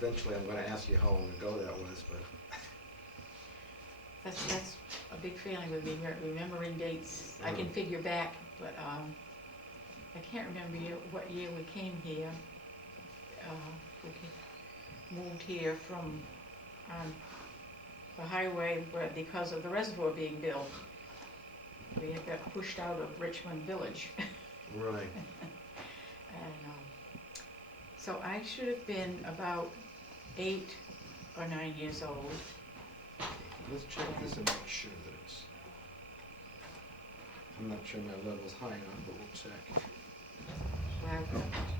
eventually I'm gonna ask you how long ago that was, but. That's a big feeling with me, remembering dates. I can figure back, but I can't remember what year we came here. Moved here from the highway because of the reservoir being built. We had got pushed out of Richmond Village. Right. And so I should have been about 8 or 9 years old. Let's check this and make sure that it's, I'm not sure my level's high enough, but we'll check.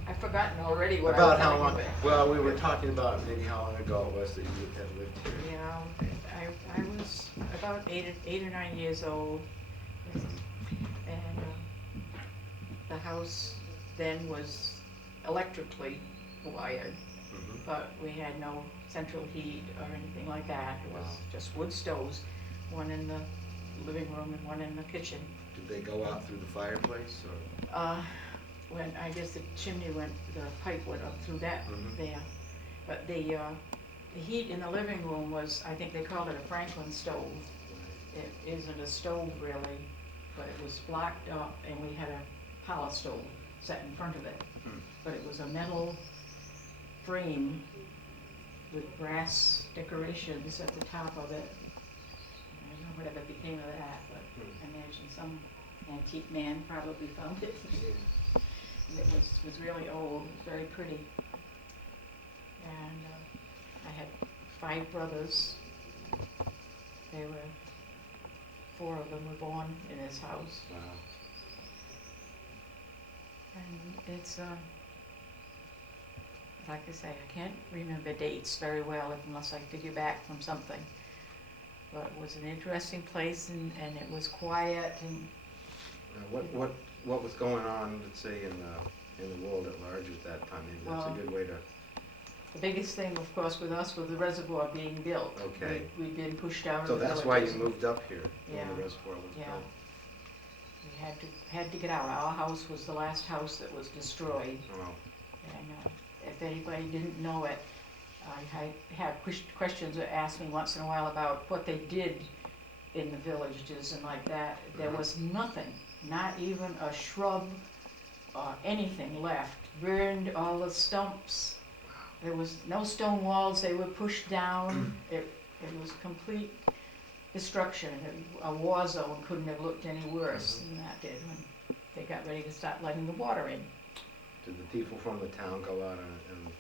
I've forgotten already what About I was how telling long, you. well, we were talking about maybe how long ago it was that you had lived here. Yeah, I was about 8 or 9 years old. And the house then was electrically wired, but we had no central heat or anything like that. It was just wood stoves, one in the living room and one in the kitchen. Did they go out through the fireplace, or? When I guess the chimney went, the pipe went up through that there. But the heat in the living room was, I think they called it a Franklin stove. It isn't a stove really, but it was blocked up, and we had a power stove set in front of it. But it was a metal frame with brass decorations at the top of it. I don't know whatever became of that, but I imagine some antique man probably found it. It was really old, very pretty. And I had 5 brothers. They were, 4 of them were born in this house. Wow. And it's, like I say, I can't remember dates very well unless I figure back from something. But it was an interesting place, and it was quiet. And what was going on, let's say, in the world at large at that time? Maybe that's a good way to. The biggest thing, of course, with us was the reservoir being built. Okay. We'd been pushed out So of the that's villages. why you moved up here Yeah. when the reservoir was Yeah. built. We had to get out. Our house was the last house that was destroyed. Oh. And if anybody didn't know it, I have questions that asked me once in a while about what they did in the villages and like that. There was nothing, not even a shrub or anything left. Burned all the stumps. There was no stone walls. They were pushed down. It was complete destruction. A war zone couldn't have looked any worse than that did when they got ready to start letting the water in. Did the people from the town go out and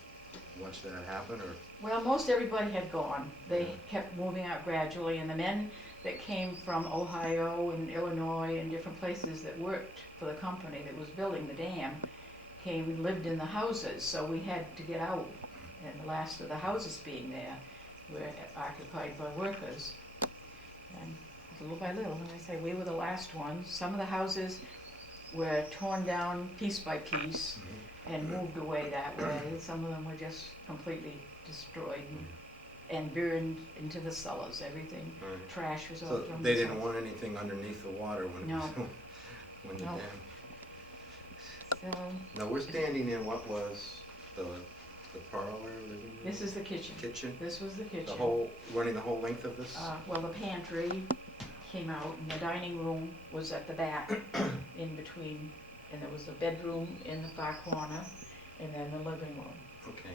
watch that happen, or? Well, most everybody had gone. They kept moving out gradually, and the men that came from Ohio and Illinois and different places that worked for the company that was building the dam came and lived in the houses, so we had to get out. And the last of the houses being there were occupied by workers. And little by little, and I say we were the last ones. Some of the houses were torn down piece by piece and moved away that way. Some of them were just completely destroyed and burned into the cellars. Everything, trash was all So thrown. they didn't want anything underneath the water when No. when the No. dam. So Now we're standing in what was the parlor, living room? this is the kitchen. Kitchen? This was the kitchen. Running the whole length of this? Well, the pantry came out, and the dining room was at the back, in between, and there was a bedroom in the far corner, and then the living room. Okay.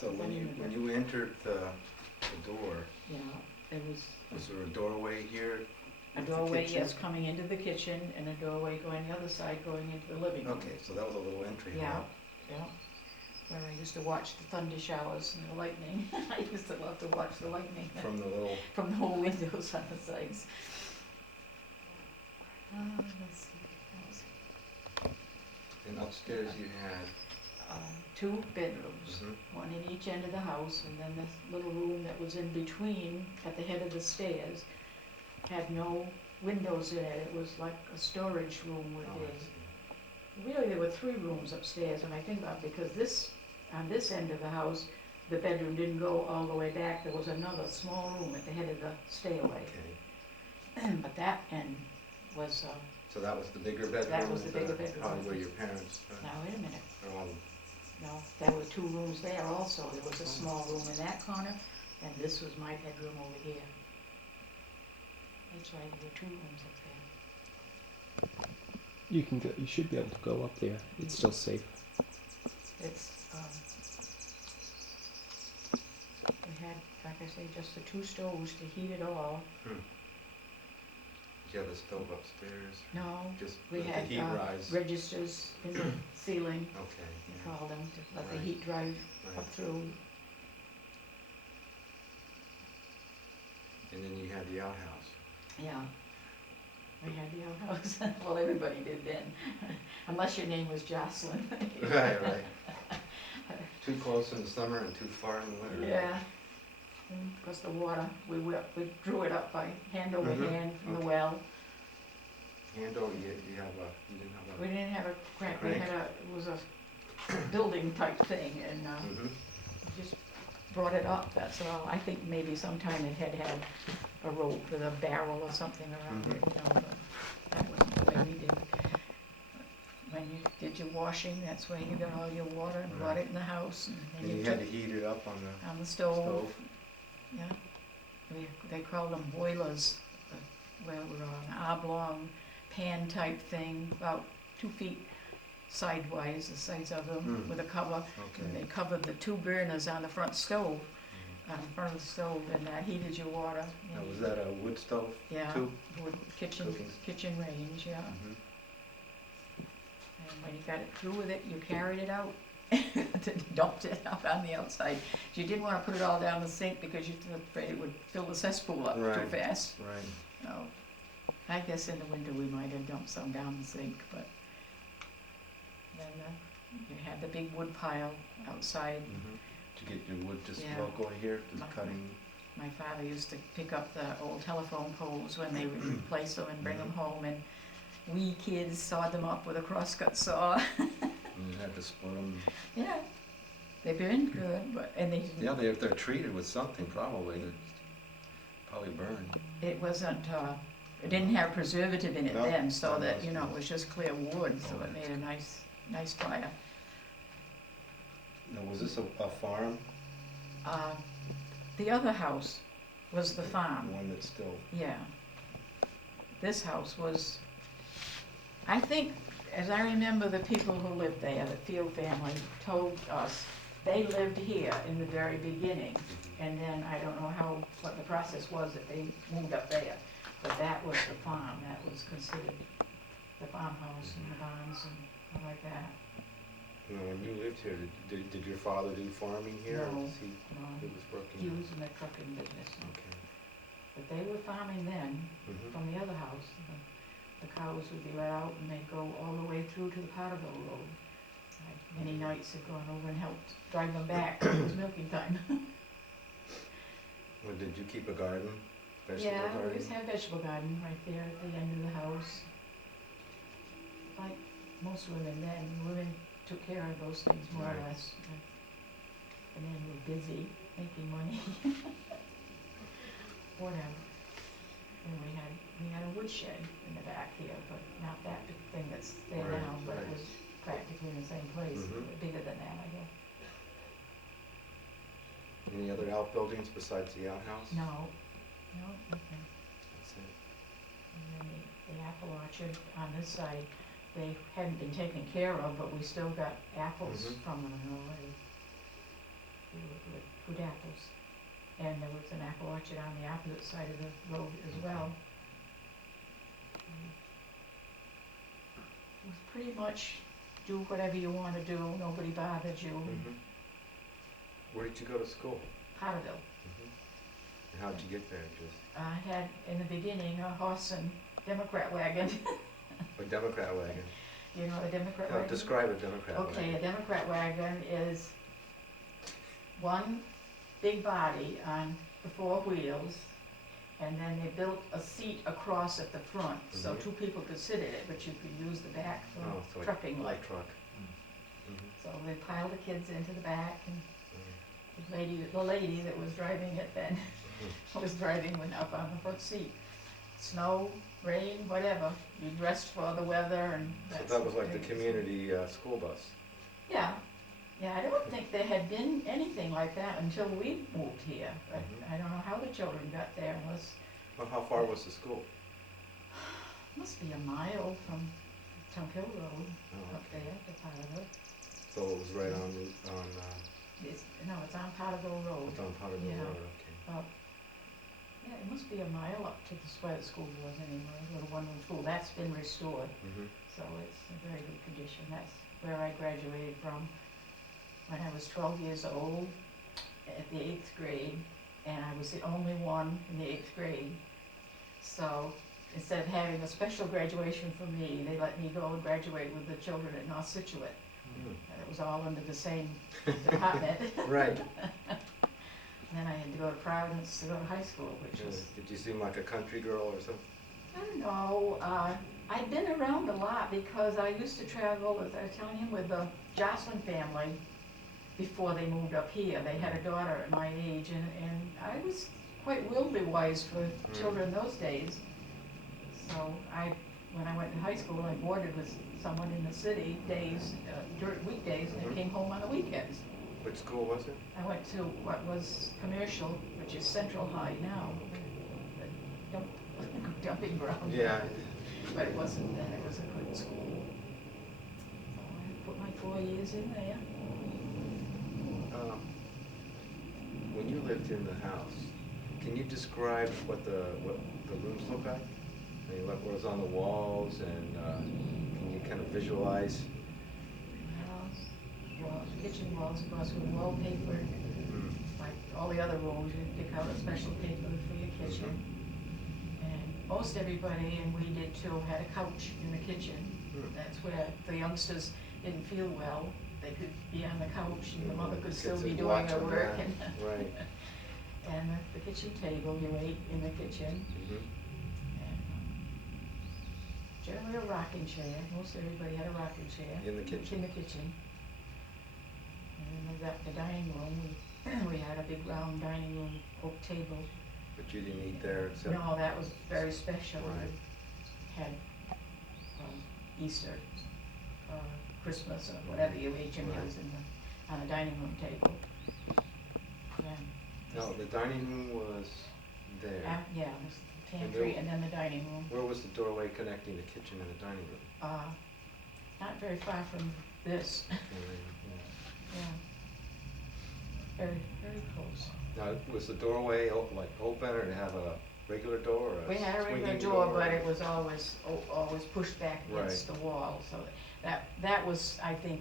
So when you entered the door, Yeah, there was there a doorway here? a with the doorway, kitchen? yes, coming into the kitchen, and a doorway going the other side, going into the living room. Okay, so that was a little entry. Yeah, huh? yeah. Where I used to watch the thunder showers and the lightning. I used to love to watch the lightning From the little. from the whole windows on the sides. Let's see, what else? And upstairs you had. 2 bedrooms, one in each end of the house, and then this little room that was in between at the head of the stairs had no windows in it. It was like a storage room would be. Really, there were 3 rooms upstairs, and I think about it because on this end of the house, the bedroom didn't go all the way back. There was another small room at the head of the stairway. Okay. But that end was, So that was the bigger bedroom? That was the bigger bedroom. Probably where your parents. now wait a minute. Oh, No, there were 2 rooms there also. There was a small room in that corner, and this was my bedroom over here. That's right, there were 2 rooms up there. You can go. You should be able to go up there. It's still safe. It's, we had, like I say, just the 2 stoves to heat it all. Did you have a stove upstairs? No, Just we let the had heat rise? registers in the ceiling, Okay, we yeah, call them, to let the Right. heat drive right. up through. And then you had the outhouse. Yeah, we had the outhouse. Well, everybody did then, unless your name was Jocelyn. Right, right. Too close in the summer and too far in the winter. Yeah, because the water, we drew it up by hand over Mhm. hand from the Okay. well. Handle, you didn't have We a. didn't have a crank, we Crank. had it was a building type thing, and Mhm. just brought it up, that's all. I think maybe sometime it had a rope with a barrel or something around it, you know, but that wasn't the way we did it. When you did your washing, that's where you got all your water, and brought Right. it in the house, and And then you you had took to heat it up on the on the stove. stove? Yeah, they called them boilers, where were an oblong pan type thing, about 2 feet sidewise, the sides of them, with a cover. And they Okay. covered the 2 burners on the front stove, on the front of the stove, and that heated your water. Now, was that a wood stove Yeah, too? wood kitchen range, yeah. Mhm. And when you got it through with it, you carried it out, dumped it out on the outside. You didn't wanna put it all down the sink because you were afraid it would fill the cesspool up too Right. fast. Right. So, I guess in the winter we might have dumped some down the sink, but then you had the big wood pile outside. Mhm. To get your wood just Yeah. local here, just My- cutting. My father used to pick up the old telephone poles when they would replace them and bring them home, and we kids sawed them up with a crosscut saw. And you had to split them. Yeah, they burned good, but, and they, Yeah, if they're treated with something, probably, they'd probably burn. it wasn't, it didn't have preservative in it No, then, so no, that, no. you know, it was just clear wood, so Oh, it that's made a nice fire. Now, was this a farm? The other house was the The farm, one that's still, yeah. This house was, I think, as I remember, the people who lived there, the Field family, told us they lived here in the very beginning. And then I don't know what the process was that they moved up there, but that was the farm, that was considered the farmhouse and the barns and stuff like that. when you lived here, did your father do farming here? Or No. was he was working? He was in the trucking business, Okay. but they were farming then Mhm. from the other house. The cows would be let out and they'd go all the way through to the Potterville Road. Many nights had gone over and helped drive them back, it was milking time. Well, did you keep a garden? Vegetable Yeah, we garden? used to have vegetable garden right there at the end of the house. Like most women then, women took care of those things more or Right. less. And then were busy making money. Whatever. And we had a woodshed in the back here, but not that big thing that's there Right, now, but it right. was practically in the same place, Mhm. bigger than that, I guess. Any other outbuildings besides the outhouse? No, nothing. That's it. And then the apple orchard on this side, they hadn't been taken care of, but we still got apples Mhm. from them already. They were good apples. And there was an apple orchard on the opposite side of the road as well. It was pretty much do whatever you wanna do, nobody bothered you. Mhm. Where did you go to school? Potterville. Mhm. And how'd you get there? Just I had, in the beginning, a horse and Democrat wagon. a Democrat wagon? You know what a Democrat Now, wagon? describe a Democrat wagon. Okay, a Democrat wagon is one big body on the 4 wheels, and then they built a seat across at the front, so Mhm. 2 people could sit in it, but you could use the back Oh, for so trucking like like. truck. Mhm. So they piled the kids into the back, and Mhm. the lady that was driving it then Mm-hmm. was driving one up on the front seat. Snow, rain, whatever, you dressed for the weather, and So that's. that was like the big. community school bus. Yeah, Yeah, I don't think there had been anything like that until we moved here, but Mhm. I don't know how the children got there, Well, how far was the school? must be a mile from Tunk Hill Road Oh, up okay. there, the Potterville. So it was right on, It's on Potterville Road. it's on Potterville Yeah. Road, okay. Well, yeah, it must be a mile up to where the school was anyway, the one-room school. That's been restored, Mm-hmm. so it's in very good condition. That's where I graduated from when I was 12 years old at the 8th grade, and I was the only one in the 8th grade. So instead of having a special graduation for me, they let me go and graduate with the children at North Situate. Mm. And it was all under the same department. Right. Then I had to go to Providence to go to high school, which was, Did you seem like a country girl or something? I don't know, I'd been around a lot because I used to travel, as I was telling you, with the Jocelyn family before they moved up here. They had a daughter at my age, and I was quite worldly-wise for children those days. So when I went to high school, I boarded with someone in the city days, during weekdays, and I came home on the weekends. Which school was it? I went to what was commercial, which is Central High now, the dumping ground. Yeah. But it wasn't then, it was a good school. So I put my 4 years in there. When you lived in the house, can you describe what the rooms look like? I mean, what was on the walls, and can you kind of visualize? Walls, kitchen walls, of course, were wallpapered, like all the other rooms. You pick out a special paper for your kitchen. And most everybody, and we did too, had a couch in the kitchen. That's where the youngsters didn't feel well. They could be on the couch, and the mother could still Kids be would doing watch her them, work. yeah. And Right. and the kitchen table, you ate in the kitchen. And generally a rocking chair. Most everybody had a rocking chair. In the kitchen. In the kitchen. And then we got the dining room. We had a big round dining room oak table. But you didn't eat there except. No, that was very special. Right. We had Easter, Christmas, or whatever you ate your meals on the dining room table. Then No, the dining room was there. yeah, it was the pantry and then the dining room. Where was the doorway connecting the kitchen and the dining room? Not very far from this. Yeah. Very, very close. Now, was the doorway open, or did it have a regular door, or a We had a regular swinging door, but it was always pushed back against the wall, so that was, I think,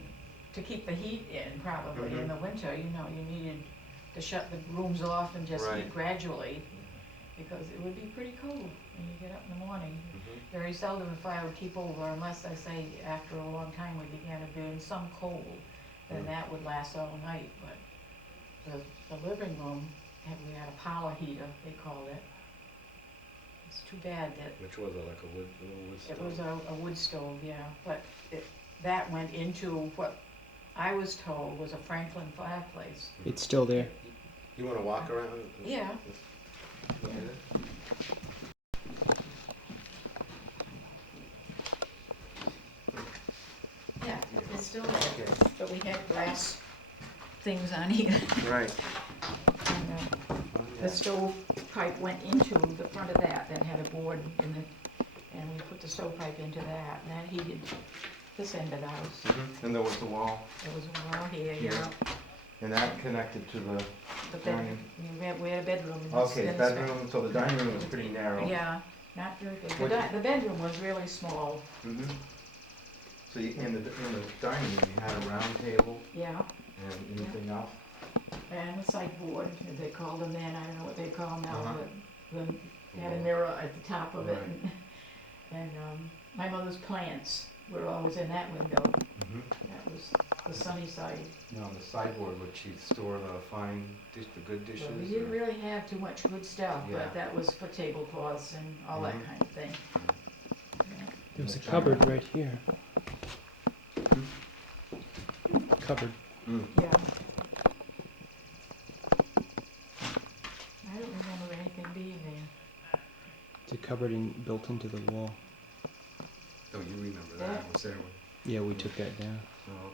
to keep the heat in probably in the winter, you needed to shut the rooms off and just heat gradually, because it would be pretty cold when you get up in the morning. Very seldom if I would keep over, unless I say after a long time we began to burn some coal, then that would last all night, but the living room, we had a power heater, they called it. It's too bad that. Which was it, like a wood stove? It was a wood stove, yeah, but that went into what I was told was a Franklin fireplace. It's still there. You want to walk around? Yeah. Look at it? Yeah, it's still there, but we had glass things on here. Right. And the stove pipe went into the front of that had a board in it, and we put the stove pipe into that, and that heated this end of the house. And there was the wall. There was a wall here, yeah. And that connected to the bedroom. We had a bedroom in this. Okay, bedroom, so the dining room was pretty narrow. Yeah, not very big. What- The bedroom was really small. So in the dining room, you had a round table Yeah, and anything else? and a sideboard, as they called them then, I don't know what they call them now, but they had a Wall. mirror at the top of it. Right. And my mother's plants were always in that window. That was the sunny side. Now, on the sideboard, would she store the good dishes? Well, we didn't really have too much good stuff, Yeah. but that was for tablecloths and all that kind of thing. Yeah. There's a cupboard right here. Cupboard. Yeah. I don't remember anything being there. It's a cupboard built into the wall. Oh, you remember Yeah. that? Was there one? Yeah, we took that down. Oh,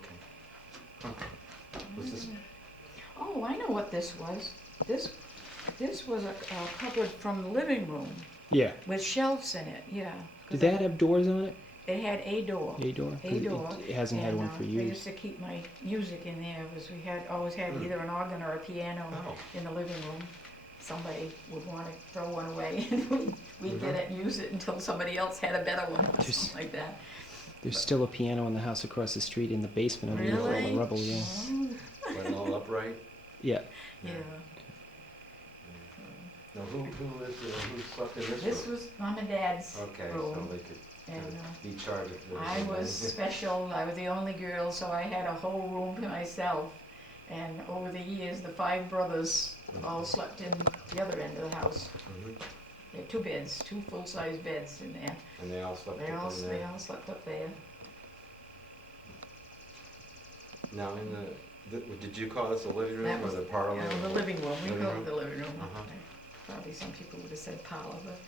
okay. Was this, Oh, I know what this was. This was a cupboard from the living room Yeah. with shelves in it, yeah. 'Cause Did that have doors on it? It had a door. A door? 'Cause A door. It hasn't had and, one for I years. used to keep my music in there, because we always had either an organ or a piano oh, in the living room. Somebody would want to throw one away, and we'd get it and use it until somebody else had a better one, or There's- something like that. There's still a piano in the house across the street in the basement underneath all Really? the rubble, yeah. Oh, went all upright? Yeah. yeah. Now, who slept in this room? This was Mom and Dad's Okay, room. so they could And be charged if there was I was anything. special, I was the only girl, so I had a whole room to myself. And over the years, the 5 brothers all slept in the other end of the house. Mhm. They had 2 beds, 2 full-size beds in there. And they all slept They all, up in they there. all slept up there. Now, did you call this a living That room or was- the parlor? The living room, we Living called room? it the living room. Uh-huh. Probably some people would have said parlor, but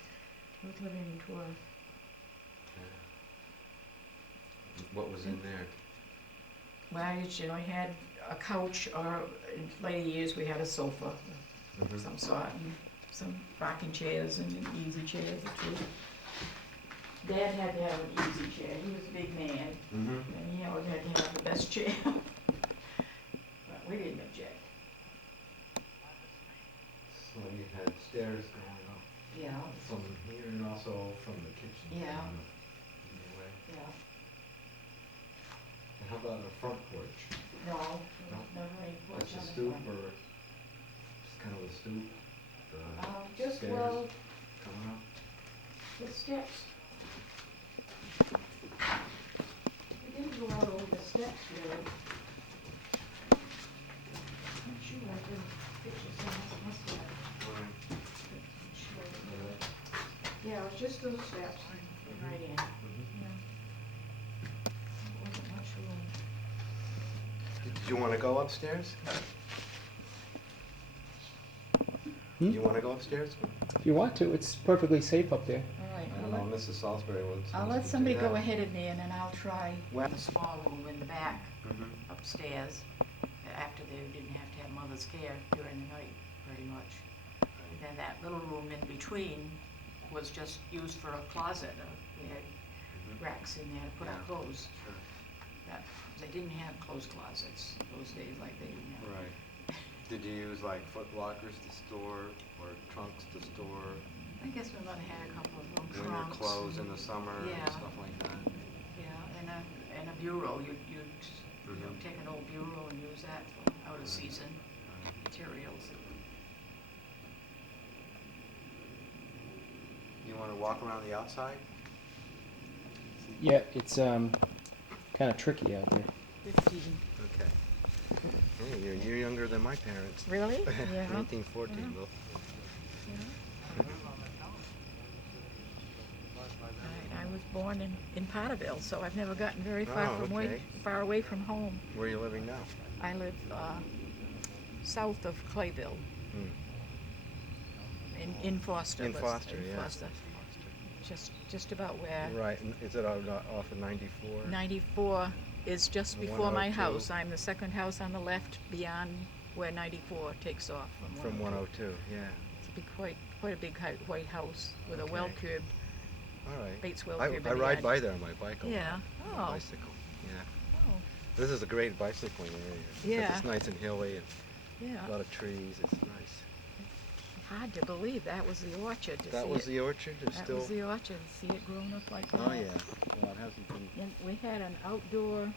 it was living room tour. What was in there? Well, you know, I had a couch, or in later years, we had a sofa of Mhm. some sort, and some rocking chairs and an easy chair or 2. Dad had to have an easy chair, he was a big man, Mhm. and he always had to have the best chair. But we didn't object. So you had stairs going up Yeah, from here and also from the kitchen. Yeah. Either way. yeah. And how about a front porch? No, No? never any porch That's a on the stoop front. or just kind of a stoop? The Just, stairs well, coming up? the steps. We didn't go out over the steps really. I'm sure I did pictures of it, must have. Alright. I'm sure. Alright. Yeah, it was just those steps and right in, Mhm. yeah. There wasn't much room. Did you want to go upstairs? Hmm? You want to go upstairs? If you want to, it's perfectly safe up there. All right, I don't know, Mrs. Salisbury wants I'll to let do somebody go that. ahead of me and then I'll try Well- the small room in the back Mhm. upstairs, after they didn't have to have mother's care during the night very much. And then that little room in between was just used for a closet. We had Mhm. racks in there to put our Yeah. clothes. Sure. They didn't have clothes closets those days like they do now. Right. Did you use like foot lockers to store or trunks to store I guess we might have had a couple of little winter trunks. clothes in the summer Yeah. and stuff like that? Yeah, and a bureau. You'd Mhm. take an old bureau and use that for out of season materials. You want to walk around the outside? Yeah, it's kind of tricky out there. 15. Okay. Hey, you're a year younger than my parents. Really? Yeah. 1914, Yeah. though. I was born in Potterville, so I've never gotten very far Oh, okay. far away from home. Where are you living now? I live south of Clayville, Hmm. in Foster. In Foster, yeah. Foster, just about where. Right, and is it off of 94? 94 is just The before my 102. house. I'm the second house on the left beyond where 94 takes off From 102. 102, yeah. It's quite a big white house with a Okay. well-curbed, All right. Bates well I curbed. I ride by there on my bike a lot. Yeah. On a Oh. bicycle, yeah. Oh, This is a great bicycling area. 'Cause Yeah. It's nice and hilly and yeah. a lot of trees, it's nice. Hard to believe that was the orchard. To That see was it. the orchard, it's That still... was the orchard. See it grown up like that. Oh, yeah. Well, it hasn't been... And we had an outdoor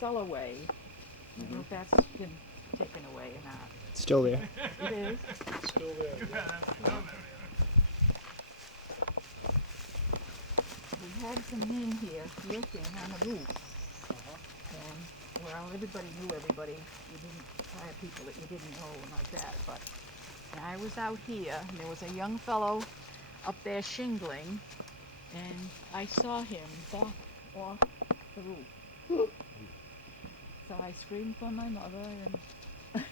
cellarway. I don't know if that's been taken away or not. It's still there. It is. Still there. We had some men here working on the roof. And, well, everybody knew everybody. You didn't hire people that you didn't know and like that, but I was out here, and there was a young fellow up there shingling, and I saw him back off the roof. So I screamed for my mother, and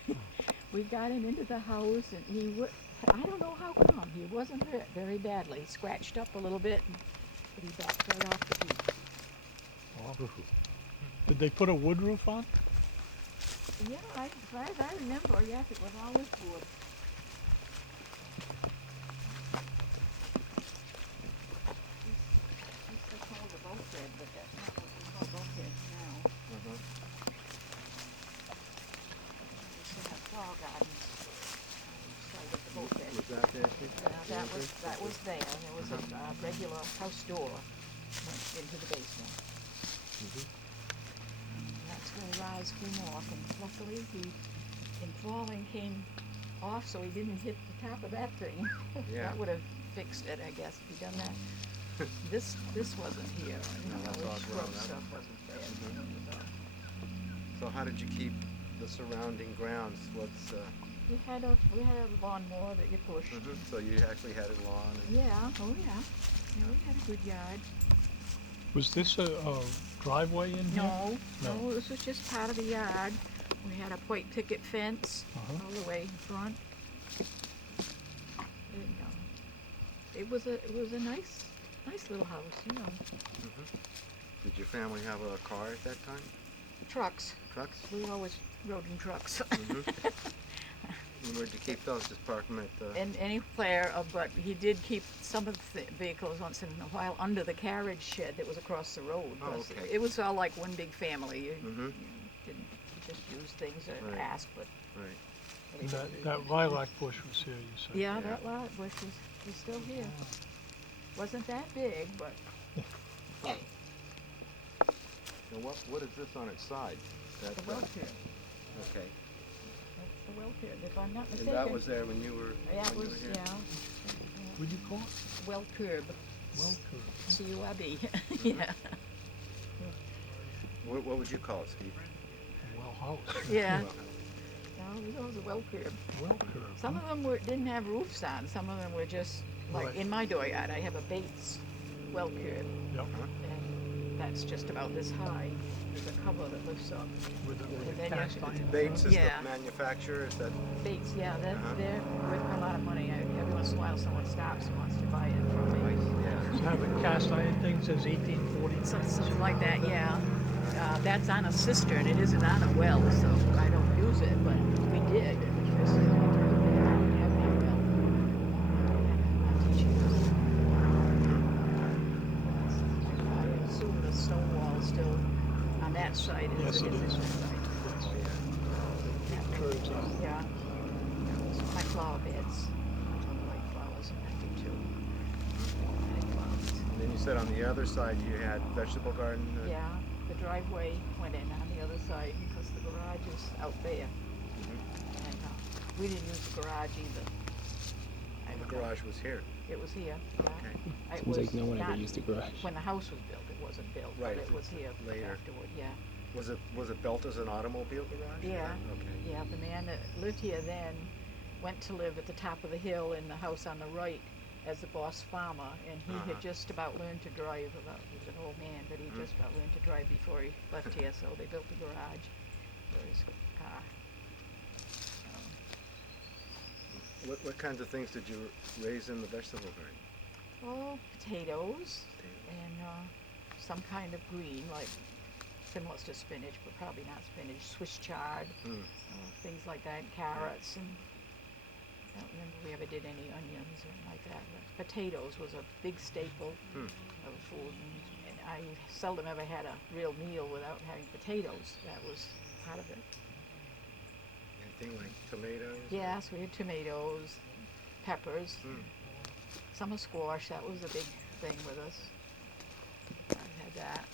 we got him into the house, and I don't know how come, he wasn't hurt very badly. Scratched up a little bit, but he backed right off the roof. Did they put a wood roof on? Yeah, as far as I remember, yes, it was always wood. Used to call the bulkhead, but that's not what we call bulkheads now. We used to have flower gardens on each side of the bulkhead. Was that there, Steve? That was there. There was a regular house door went into the basement. And that's where Roz came off, and luckily he, in falling, came off so he didn't hit the top of that thing. Yeah. That would have fixed it, I guess, if he'd done that. This wasn't here. No, that's all the shrub grown up. stuff wasn't there. It was, So how did you keep the surrounding grounds? What's we had a lawnmower that you pushed. So you actually had a lawn? And Yeah, oh yeah. Yeah, we had a good yard. Was this a driveway in here? No, this was just part of the yard. We had a white picket fence all the way in front. And, it was a nice little house, you know. Did your family have a car at that time? Trucks. Trucks? We always rode in trucks. And where'd you keep those? Just park them at the... And anywhere, but he did keep some of the vehicles once in a while under the carriage shed that was across the road. Oh, okay. It was all like one big family. You didn't just use things to Right. ask, but Right. And that lilac bush was here, you said? yeah, Yeah. that lilac bush was still here. Wasn't that big, but Now what is this on its side? That's the well curb. Okay. That's the well curb, if I'm not mistaken. And that was there when you were That when you was, were here? yeah. What'd you call it? Well curb. Well curb. C-U-R-B. Yeah. What would you call it, Steve? Well house. Yeah. Well, No, it was a well curb. Well curb. Some of them didn't have roofs on. Some of them were just like Right. in my dooryard. I have a Bates well curb, Yep. and that's just about this high. There's a cover that lifts up. With And the then you cast have to- iron. Bates is Yeah. the manufacturer. Is that? Bates, yeah, Uh-huh. they're worth a lot of money. Every once in a while, someone stops and wants to buy it from me. Does it have a cast iron thing, says 1840? Something like that, yeah. That's on a cistern. It isn't on a well, so I don't use it, but we did. Because we didn't have any well. I'm teaching us. I assume the stone wall still on that side Yes, as it it is is. this side. Oh yeah. Big curves out. Yeah. My flower beds. I like flowers and I do too. I like flowers. And then you said on the other side you had vegetable garden. Yeah, the driveway went in on the other side because the garage is out there. And we didn't use the garage either. And the garage was here. It was here, yeah. Okay. It Seems like was no one ever not- used the garage. When the house was built, it wasn't built, Right, but it was here later. afterward, yeah. Was it built as an automobile garage? Yeah. Okay. Yeah, the man that lived here then went to live at the top of the hill in the house on the right as the boss farmer, and he Uh-huh. had just about learned to drive. He was an old man, but he just about learned to drive before he left here, so they built the garage for his car. What kinds of things did you raise in the vegetable garden? Oh, potatoes and some kind of green, like similar to spinach, but probably not spinach. Swiss chard, things like that, carrots, and I don't remember if we ever did any onions or anything like that. But potatoes was a big staple of food, and I seldom ever had a real meal without having potatoes. That was part of it. Anything like tomatoes? Yes, we had tomatoes, peppers, summer squash. That was a big thing with us. I had that.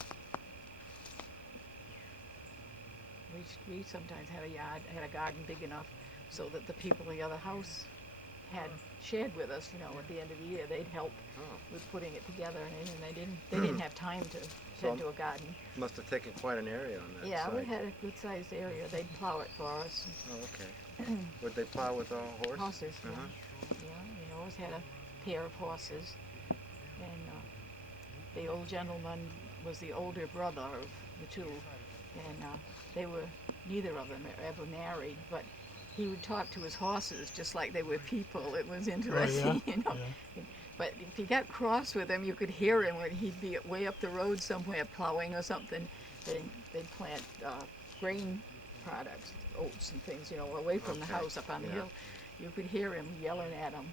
We sometimes had a garden big enough so that the people in the other house had shared with us. You know, at the end of the year, they'd help Oh, with putting it together, and they didn't have time to tend to a garden. must have taken quite an area on that Yeah, side. we had a good sized area. They'd plow it for us. Oh, okay. Would they plow with a horse? Horses, yeah. Uh-huh. Yeah, we always had a pair of horses. And the old gentleman was the older brother of the two. And neither of them ever married, but he would talk to his horses just like they were people. It was interesting, you know. Yeah. But if you got cross with him, you could hear him when he'd be way up the road somewhere plowing or something. They'd plant grain products, oats and things, you know, away from the Okay, house up on the yeah. hill. You could hear him yelling at them.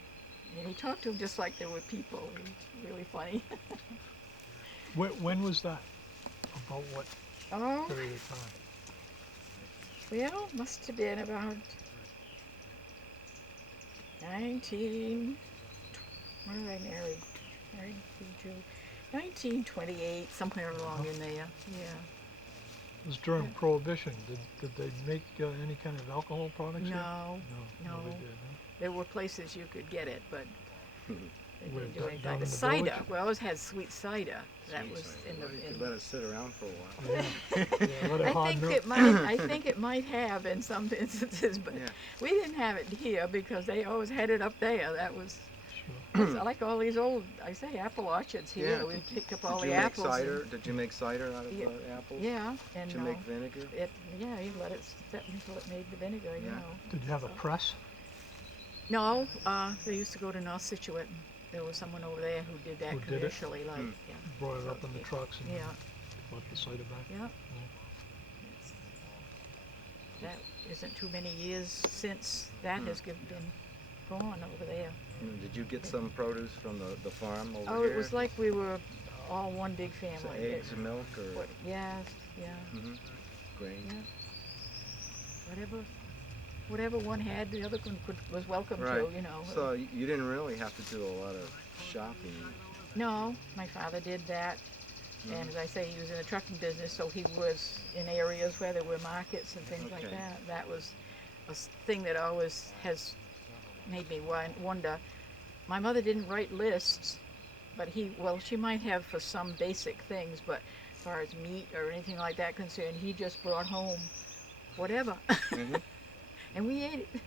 And he talked to them just like they were people. It was really funny. When was that? About what Oh, period of time? well, must have been about 19, when did I marry? Married to 1928, somewhere along in there, yeah. It was during Prohibition. Did they make any kind of alcohol products here? No, No, no. they did, huh? There were places you could get it, but they Where, didn't do down anything. in The the cider, village? we always had sweet cider. That Sweet was cider. in the. Well, you in- could let it sit around for a while. Yeah, let it I harden think up. it might. I think it might have in some instances, but Yeah. we didn't have it here because they always had it up there. That was. Sure. I like all these old, I say, apple orchards here. Yeah. We picked up all Did the you make apples. and- cider? Did you make cider out of Yeah. apples? Yeah, and Did you make vinegar? yeah, you let it sit until it made the vinegar. You Yeah. know. Did you have a press? No, they used to go to North Situate. And there was someone over there who did that Who did it? commercially, like Hmm. yeah, Brought it up in the trucks and yeah, brought the cider back? yeah. It's- That isn't too many years since that has been gone over there. Did you get some produce from the farm over Oh, here? it was like we were all one big So family. eggs and milk or What, yes, yeah, grain? yeah. Whatever one had, the other one was welcome Right. to, you know. So you didn't really have to do a lot of shopping. No, my father did that. And as I say, he was in the trucking business, so he was in areas where there were markets and things like Okay. that. That was a thing that always has made me wonder. My mother didn't write lists, but she might have for some basic things, but as far as meat or anything like that concerned, he just brought home whatever. Mhm. And we ate it.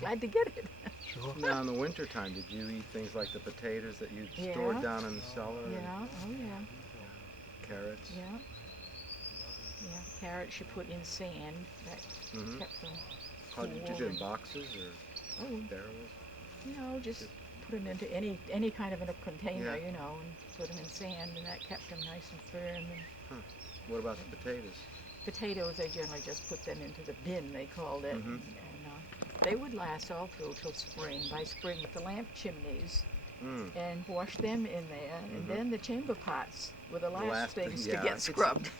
Glad to get it. Sure. Now in the wintertime, did you eat things like the potatoes that you Yeah. stored down in the cellar? and Yeah, oh yeah. Carrots? Yeah. Yeah, carrots you put in sand that Mhm. kept them How did you do it cool. in boxes or Oh, barrels? you know, just put them into any kind of a container, Yeah. you know, and put them in sand, and that kept them nice and firm. And What about the potatoes? potatoes, they generally just put them into the bin, they called it, Mhm. and they would last all through till spring. By spring, with the lamp chimneys, Mm. and wash them in there, and then the chamber pots were the last last thing, things yeah, to I get could see- scrubbed.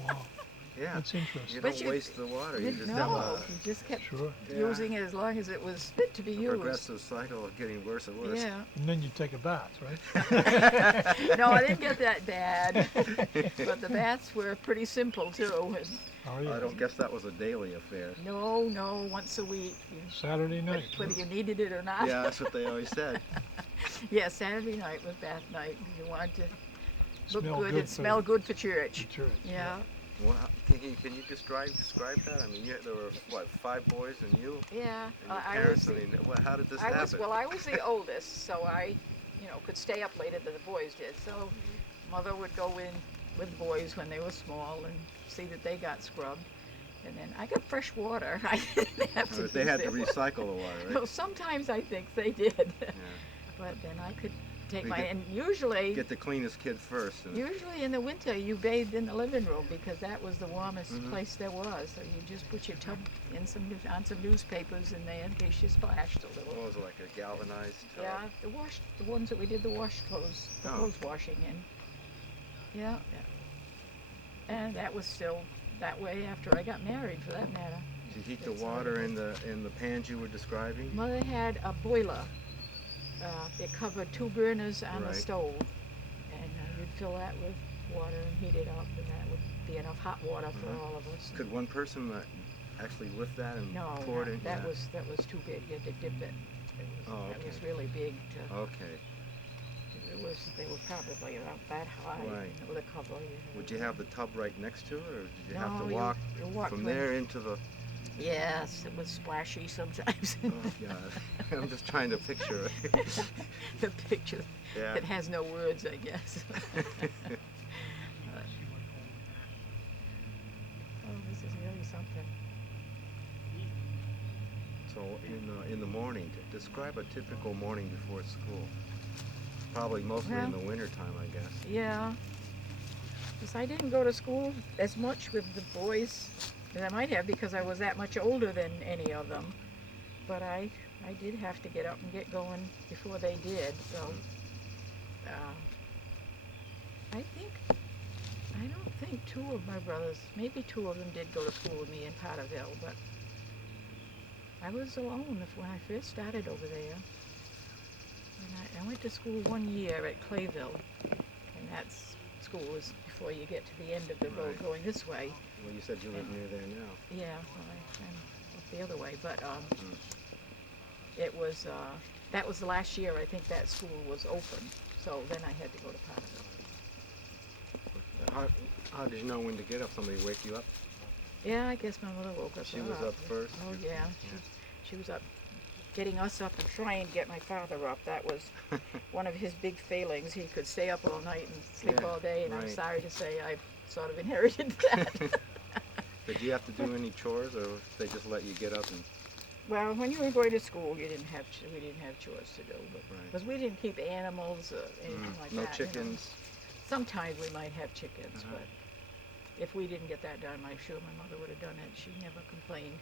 Wow, Yeah. that's interesting. You But don't you- waste the water. You just have No, you just kept Sure. using it as long as it was fit to be a used. progressive cycle of getting worse and worse. Yeah. And then you take a bath, right? No, I didn't get that bad. But the baths were pretty simple too. And Oh, yeah. I don't guess that was a daily affair. no, once a week. Saturday night. Whether you needed it or not. Yeah, that's what they always said. Yeah, Saturday night was bath night. You wanted to look Smell good good and for smell the- good for church. for church, Yeah. Well, can you describe that? I mean, there were what, 5 boys and you Yeah. and your I parents. was I mean, how did this I was happen? I was the oldest, so I, could stay up later than the boys did. So mother would go in with the boys when they were small and see that they got scrubbed. And then I got fresh water. I didn't have to. They had to use their recycle the water, right? Well, sometimes I think they did. Yeah. But then I could take We my, get- and usually Get the cleanest kid first. And in the winter you bathed in the living room because that was the warmest Mhm. place there was. So you just put your tub in on some newspapers in there in case you splashed a little. what was it, like a galvanized tub? Yeah, the ones that we did the clothes Oh. washing in. Yeah. And that was still that way after I got married, for that matter. Did you heat the That's how water it in the pans you were describing? Mother had a boiler. It covered 2 burners on the Right. stove, and you'd fill that with water and heat it up, and that would be enough hot water for all of us. Could one person actually lift that and No, pour it in? that Yeah. was too big. You had to dip it. Oh, That was okay. really big. Okay. They were probably about that high. Right. With a cover. Would you have the tub right next to it, or did you have No, to you- walk you walked from when- there into the? Yes, it was splashy sometimes. Oh God, I'm just trying to picture it. The picture Yeah. that has no words, I guess. Oh, this is really something. So in the morning, describe a typical morning before school. Probably mostly in the Well- wintertime, I guess. Yeah. Because I didn't go to school as much with the boys And I might have because I was that much older than any of them. But I did have to get up and get going before they did. So I don't think two of my brothers, maybe two of them did go to school with me in Potterville, but I was alone when I first started over there. And I went to school 1 year at Clayville, and that's school is before you get to the end of the road Right. going this way. Well, you said you live near there now. Yeah, well, I'm up the other way, but it was that was the last year I think that school was open. So then I had to go to Potterville. How did you know when to get up? Somebody wake you up? Yeah, I guess my mother woke us She was up first? Oh yeah, she was up, getting us up and trying to get my father up. That was one of his big failings. He could stay up all night and sleep Yeah, all day, and I'm right. sorry to say I've sort of inherited that. Did you have to do any chores, or they just let you get up and? Well, when you were going to school, we didn't have chores to do, but Right. because we didn't keep animals or anything like No that. you know. chickens? Sometimes we might have chickens, Uh-huh. but if we didn't get that done, I'm sure my mother would have done it. She never complained.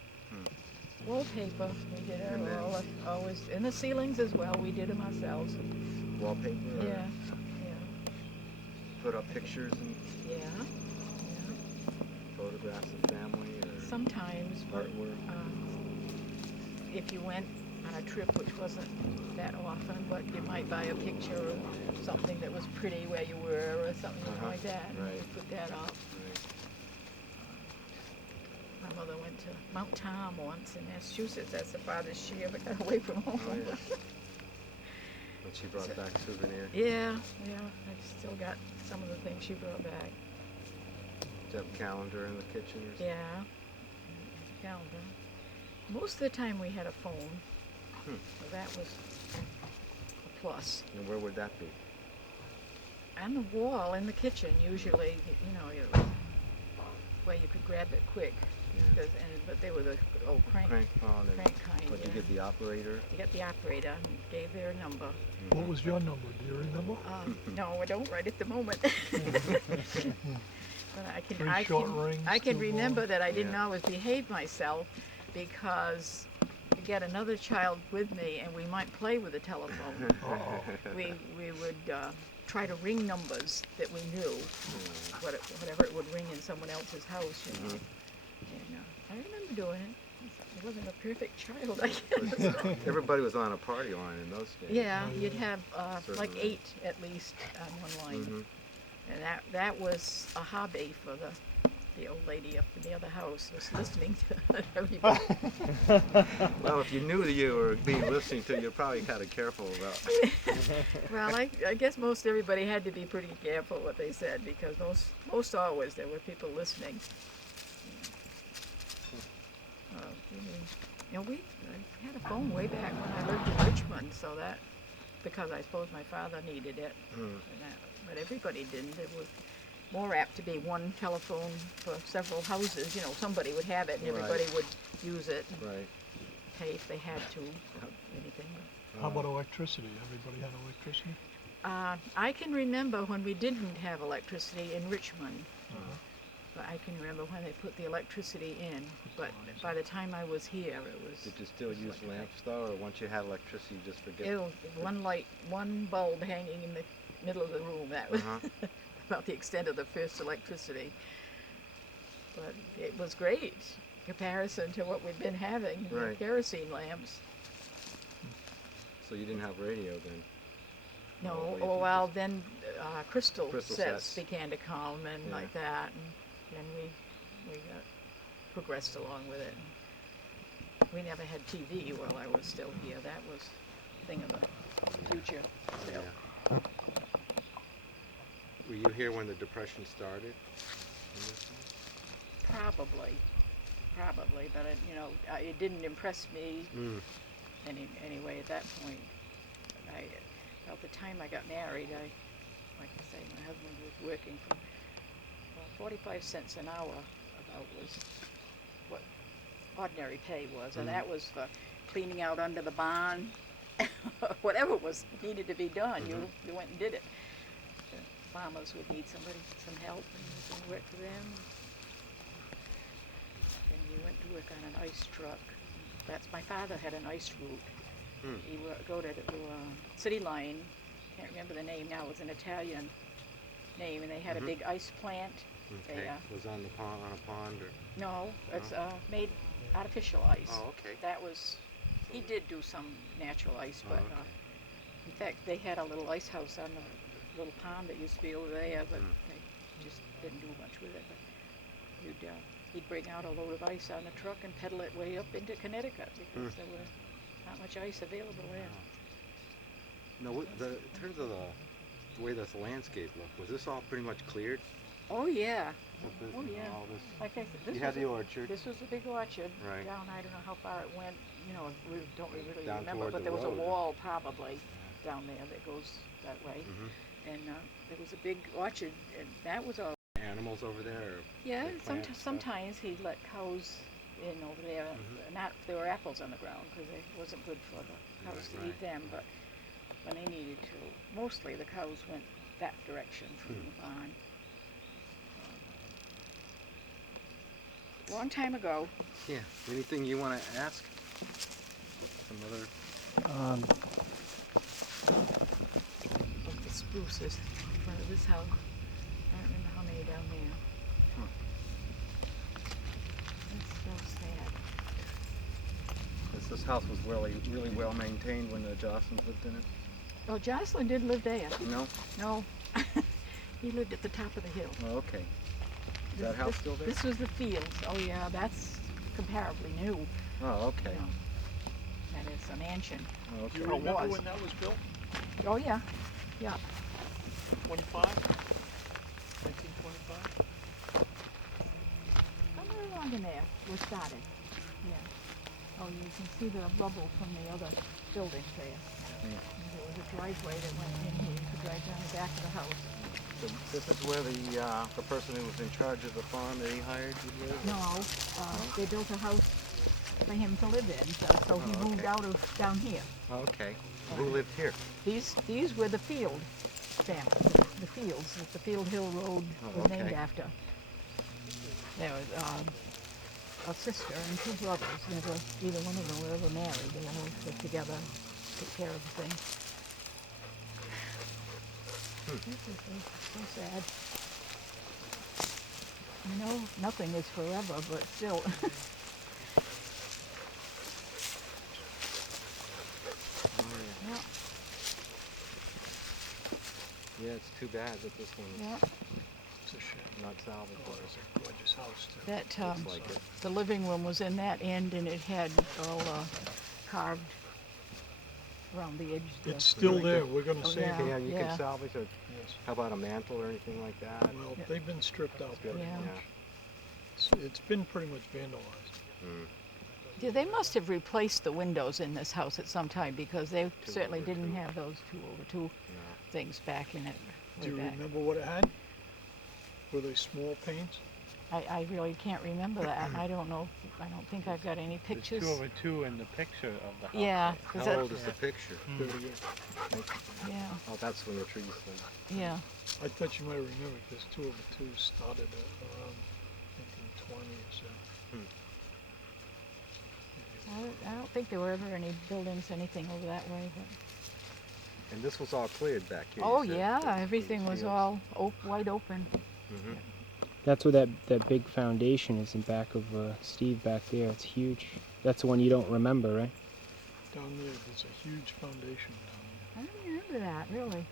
Wallpaper, we did And it then- all, always, and the ceilings as well, we did them ourselves. Wallpaper? or Yeah, Put up pictures and yeah. photographs of family or Sometimes, but artwork? if you went on a trip, which wasn't that often, but you might buy a picture of something that was pretty where you were or something like that, and Right. you put that up. Right. My mother went to Mount Tom once in Massachusetts. That's the farthest she ever got away from home. Oh, yeah. But she brought back souvenirs. Yeah, I still got some of the things she brought back. Did you have a calendar in the kitchen or something? Yeah, calendar. Most of the time we had a phone, so that was a plus. And where would that be? On the wall in the kitchen, usually, where you could grab it quick. Yeah. But they were the old crank Crank phone. And kind. But Yeah. you get the operator. You got the operator and gave their number. What was your number? Do you remember? No, I don't right at the moment. But Three short rings, I can two remember long. that I didn't Yeah. always behave myself because to get another child with me and we might play with the telephone. we would try to ring numbers that we knew, whatever it would ring in someone else's house, you know. And I remember doing it. I wasn't a perfect child, I guess. Everybody was on a party line in those days. Yeah, you'd have like Certainly. 8 at least on one line. Mhm. And that was a hobby for the old lady up in the other house, was listening to everybody. Well, if you knew that you were being listened to, you're probably kind of careful about. Well, I guess most everybody had to be pretty careful what they said because most always there were people listening. I had a phone way back when I lived in Richmond, so that, because I suppose my father needed it, but everybody didn't. It was more apt to be one telephone for several houses. Somebody would have it and Right. everybody would use it and Right. pay if they had to, without anything. How about electricity? Everybody had electricity? I can remember when we didn't have electricity in Richmond. But I can remember when they put the electricity in. But by the time I was here, it was Did you still use lamps though, or once you had electricity, you just forget? one light, one bulb hanging in the middle of the room. That was about the extent of the first electricity. But it was great in comparison to what we'd been having, the Right. kerosene lamps. So you didn't have radio then? No, Oh, well, then crystal Crystal sets sets. began to come and Yeah. like that, and then we got progressed along with it. We never had TV while I was still here. That was a thing of the future. still. Yeah. Were you here when the Depression started? Probably, but it didn't impress me anyway at that point. About the time I got married, like I say, my husband was working for 45 cents an hour about was what ordinary pay was, and that was for cleaning out under the barn, whatever was needed to be done. You went and did it. The farmers would need some help, and you could work for them. we went to work on an ice truck. My father had an ice route. He would go to City Line, can't remember the name now, it was an Italian name, and they had a big ice plant. Okay. Was on the pond, on a pond, or? No, it's made artificial ice. Oh, okay. That was, he did do some natural ice, Oh, but okay. in fact, they had a little ice house on the little pond that used to be over there, but they just didn't do much with it. But he'd bring out a load of ice on the truck and pedal it way up into Connecticut because there was not much ice available there. No, in terms of the way this landscape looked, was this all pretty much cleared? Oh yeah. Oh yeah. All this, Like I said, you had the orchard. This was a big orchard. Right. Down, I don't know how far it went. You know, we don't really Down remember, toward but the there was a road. wall probably down there that goes that way. And there was a big orchard, and that was all. Animals over there? Or Yeah, they plant stuff? sometimes he'd let cows in over there. Not if there were apples on the ground, because it wasn't good for the cows to eat them. But when they needed to, mostly the cows went that direction from the barn. Long time ago. Yeah. Anything you want to ask? Some other. Like the spruces in front of this house. I don't remember how many down there. That's so sad. This house was really well maintained when the Jostens lived in it. Oh, Jocelyn did live there. No? No. He lived at the top of the hill. Oh, okay. Is that house still there? This was the fields. Oh yeah, that's comparably new. Oh, okay. You know, that is a mansion. Oh, okay. Do you Or remember was. when that was built? Oh yeah, yeah. 25? 1925? Somewhere along in there was started. Yeah. Oh, you can see the rubble from the other buildings there. And there was a driveway that went in here. You could drive down the back of the house. So this is where the person who was in charge of the farm that he hired would live? No, they built a house for him to live in, so he moved out of down here. Okay. Who lived here? These were the Field family, the Fields, that the Field Hill Road was named okay. after. There was a sister and two brothers. Either one of them were ever married. They all lived together, took care of the thing. This is so sad. You know, nothing is forever, but still. Yeah. Yeah, it's too bad that this one is Yeah. It's a shame. not salvageable. It's a gorgeous house too. That Looks like it. the living room was in that end, and it had all carved around the edge. It's still Right. there. We're gonna Oh, save yeah. it. Yeah, you Yeah. can salvage it. Yes. How about a mantle or anything like that? Well, they've been stripped out Good, pretty Yeah. much. It's been pretty much vandalized. Yeah, they must have replaced the windows in this house at some time because they certainly over didn't two. have those 2/2 things back in it. Do way you back. remember what it had? Were they small panes? I really can't remember that. I don't know. I don't think I've got any pictures. There's 2/2 in the picture of the house. Yeah, 'cause How that- old is the picture? 30 years. yeah, Oh, that's when the trees fell. yeah. I thought you might remember because 2/2 started around 1920 or so. I don't think there were ever any buildings, anything over that way. But. And this was all cleared back here. Oh you said, yeah, the everything was fields. all wide open. Mhm. That's where that big foundation is in back of Steve back there. It's huge. That's the one you don't remember, right? Down there, there's a huge foundation down I don't remember that really.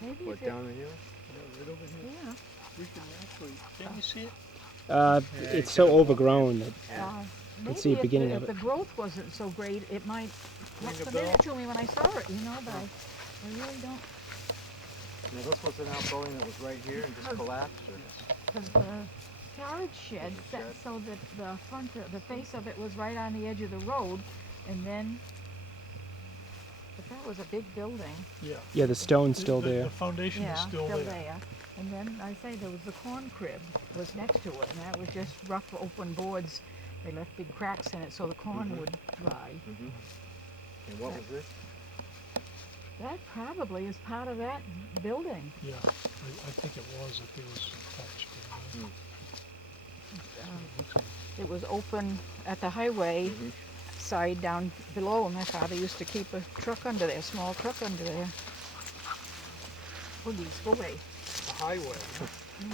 Maybe What, if it, down the hill? there. Yeah, right over here. yeah. We can actually, can you see it? It's so overgrown that Maybe see the if beginning the, of if it. the growth wasn't so great, it might look Ring a familiar bell? to me when I saw it, you know, but I really don't, Now, this was an outbuilding that was right here and just collapsed? Or? because the carriage shed The set shed. so that the the face of it was right on the edge of the road, and then, but that was a big building. Yeah. yeah, the stone's still The there. foundation Yeah, is still there. And then I say there was the corn crib was next to it, and that was just rough open boards. They left big cracks in it so the corn would dry. Mm-hmm. And what was this? That probably is part of that building. Yeah, I think it was that there was attached to it. It was open at the highway side down below. My father used to keep a truck under there, small truck under there. Boogies, go away. The highway. Huh?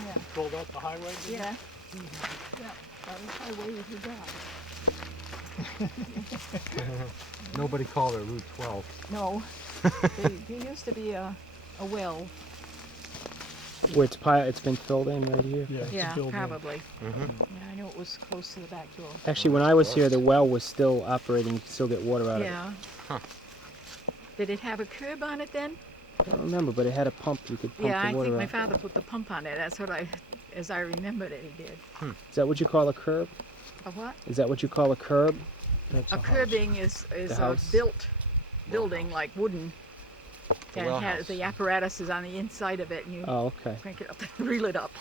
Yeah. Called out the highway? did you? Yeah. Yeah. That was highway if you got. Nobody called it Route 12. No. There used to be a well. Where it's been filled in right here. Yeah, it's a Yeah, building. probably. Mm-hmm. Yeah, I know it was close to the back door. Actually, when I was here, the well was still operating. You could still get water out of it. Yeah. Huh. Did it have a curb on it then? I don't remember, but it had a pump. You could pump Yeah, the I water think my out. father put the pump on it. That's what as I remembered it, he did. Is that what you call a curb? A what? Is that what you call a curb? That's A house. curbing is The a house? built building, like wooden. The And well it has, house. the apparatus is on the inside of it, and you Oh, okay. crank it up, reel it up.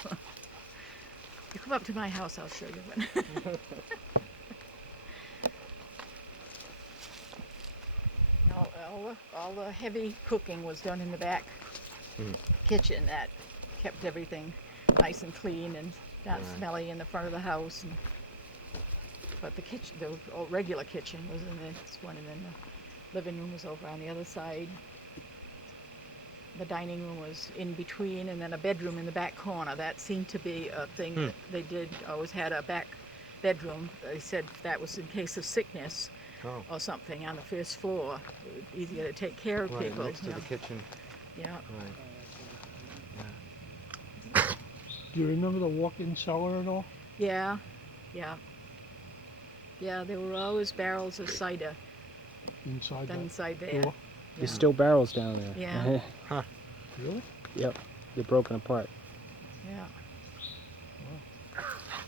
You come up to my house, I'll show you one. all the heavy cooking was done in the back kitchen. That kept everything nice and clean and not Right. smelly in the front of the house. But the kitchen, the regular kitchen was in this one, and then the living room was over on the other side. The dining room was in between, and then a bedroom in the back corner. That seemed to be a thing that they did, always had a back bedroom. They said that was in case of sickness Oh, or something on the first floor. It was easier to take care of right, people. next to Yeah. the kitchen. Yeah. Right. Do you remember the walk-in cellar at all? Yeah, yeah. Yeah, there were always barrels of cider Inside that inside there. door? There's still barrels down there. Yeah. Really? Yep. They're broken apart. Yeah.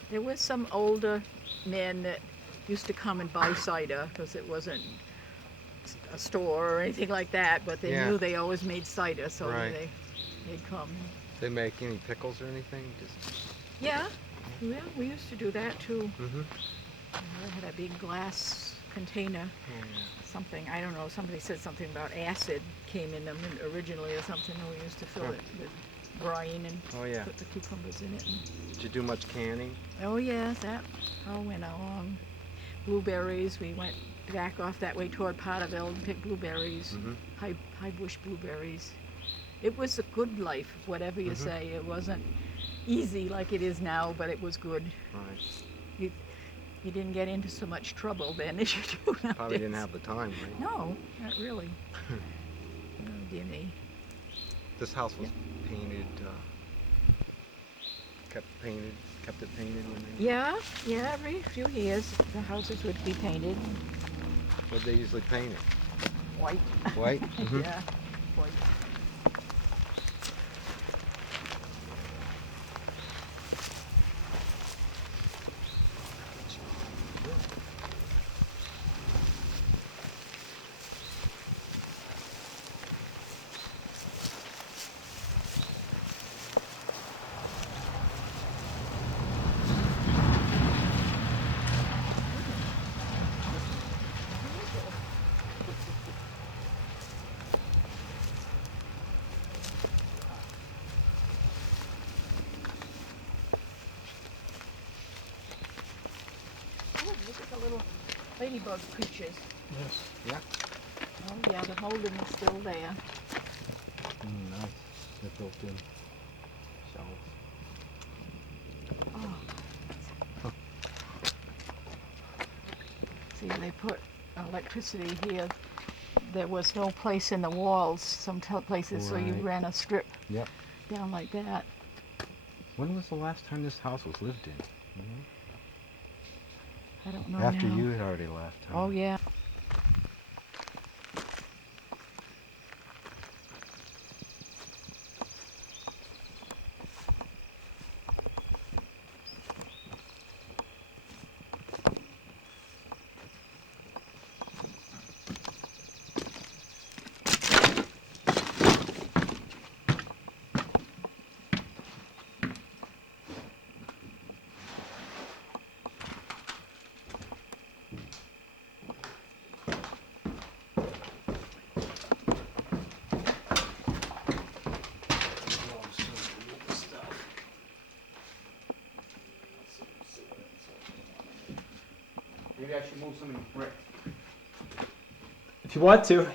There were some older men that used to come and buy cider because it wasn't a store or anything like that, but they Yeah. knew they always made cider, so Right. they'd come. They make any pickles or anything? Just. Yeah, yeah, we used to do that too. Mm-hmm. I had a big glass container, something, I don't know, somebody said something about acid came in them originally or something, and we used to fill Huh. it with brine and Oh yeah. put the cucumbers in it. Did you do much canning? Oh yes, that all went along. Blueberries, we went back off that way toward Potterville and picked blueberries, Mhm. high bush blueberries. It was a good life, whatever you say. It wasn't easy like it is now, but it was good. Right. You didn't get into so much trouble then as you do nowadays. Probably didn't have the time, right? No, not really. Oh dear me. This house was painted. Kept it painted when they. Yeah, every few years the houses would be painted What they usually paint it? white. White. Mhm. Yeah, white. Oh, look at the little ladybug creatures. Yes. Yeah. Oh yeah, the molding is still there. Nice. The built-in shelves. Oh. See, they put electricity here. There was no place in the walls, some places, so you Right. ran a strip Yep. down like that. When was the last time this house was lived in? I don't know After now. you had already left. Huh? Oh yeah. Maybe I should move some of these bricks. If you want to.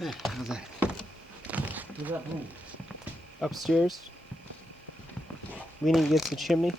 Yeah, how's that? Where's that room? Upstairs, leaning against the chimney.